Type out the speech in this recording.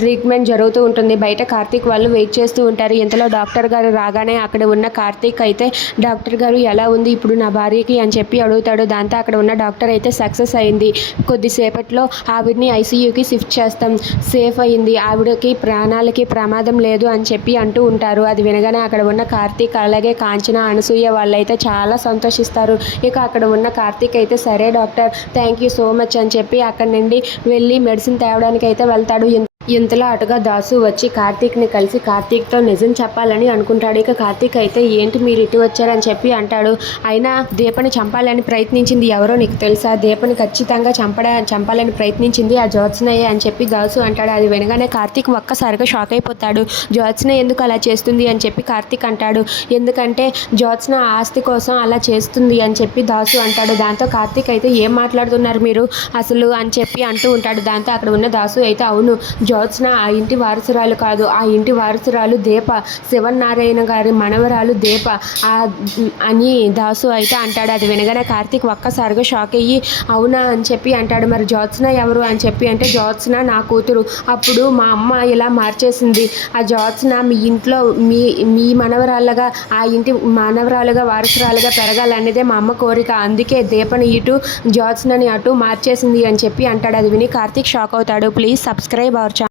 Treatment జరుగుతూ ఉంటుంది. బయట కార్తీక్ వాళ్ళు వెయిట్ చేస్తూ ఉంటారు. ఇంతలో డాక్టర్ గారు రాగానే అక్కడ ఉన్న కార్తీక్ అయితే డాక్టర్ గారు ఎలా ఉంది? ఇప్పుడు నా భార్యకి అని చెప్పి అడుగుతాడు. దాంతో అక్కడ ఉన్న డాక్టర్ అయితే సక్సెస్ అయింది. కొద్దిసేపట్లో ఆవిడని ఐసీయూకి షిఫ్ట్ చేస్తాం. సేఫ్ అయింది. ఆవిడకి ప్రాణాలకి ప్రమాదం లేదు అని చెప్పి అంటూ ఉంటారు. అది వినగానే అక్కడ ఉన్న కార్తీక్ అలాగే కాంచన అనసూయ వాళ్ళైతే చాలా సంతోషిస్తారు. ఇక అక్కడ ఉన్న కార్తీక్ అయితే సరే doctor thank you so much అని చెప్పి అక్కడ నుండి వెళ్ళి మెడిసిన్ తేవడానికి అయితే వెళ్తాడు ఇంతలో అటుగా దాసు వచ్చి కార్తీక్ని కలిసి కార్తీక్తో నిజం చెప్పాలని అనుకుంటాడు. ఇక కార్తీక్ అయితే ఏంటి మీరు ఇటు వచ్చారని చెప్పి అంటాడు. అయినా దీపని చంపాలని ప్రయత్నించింది ఎవరో నీకు తెలుసా? దీపని ఖచ్చితంగా చంపడా చంపాలని ప్రయత్నించింది ఆ జ్యోత్స్నయ్యే అని చెప్పి దాసు అంటాడు. అది వినగానే కార్తీక్ ఒక్కసారిగా షాక్ అయిపోతాడు. జ్యోత్స్న ఎందుకు అలా చేస్తుంది? అని చెప్పి కార్తీక్ అంటాడు. ఎందుకంటే జ్యోత్స్న ఆస్తి కోసం అలా చేస్తుంది అని చెప్పి దాసు అంటాడు. దాంతో కార్తీక్ అయితే ఏం మాట్లాడుతున్నారు మీరు? అసలు అని చెప్పి అంటూ ఉంటాడు. దాంతో అక్కడ ఉన్న దాసు అయితే అవును జ్యోత్స్న ఆ ఇంటి వారసురాలు కాదు. ఆ ఇంటి వారసురాలు దీప. శివనారాయణ గారి మనవరాలు దీప. ఆ అని దాసు అయితే అంటాడు. అది వినగానే కార్తీక్ ఒక్కసారిగా షాక్ అయ్యి అవునా అని చెప్పి అంటాడు. మరి జ్యోత్స్న ఎవరు అని చెప్పి అంటే జ్యోత్స్న నా కూతురు. అప్పుడు మా అమ్మ ఇలా మార్చేసింది. ఆ జ్యోత్స్న మీ ఇంట్లో మీ మీ మనవరాళ్ళగా ఆ ఇంటి మనవరాలుగా వారసురాలుగా పెరగాలనేదే మా అమ్మ కోరిక. అందుకే దీపని ఇటు జ్యోత్స్నని అటు మార్చేసింది అని చెప్పి అంటాడు. అది విని కార్తీక్ షాక్ అవుతాడు. Please subscribe our channel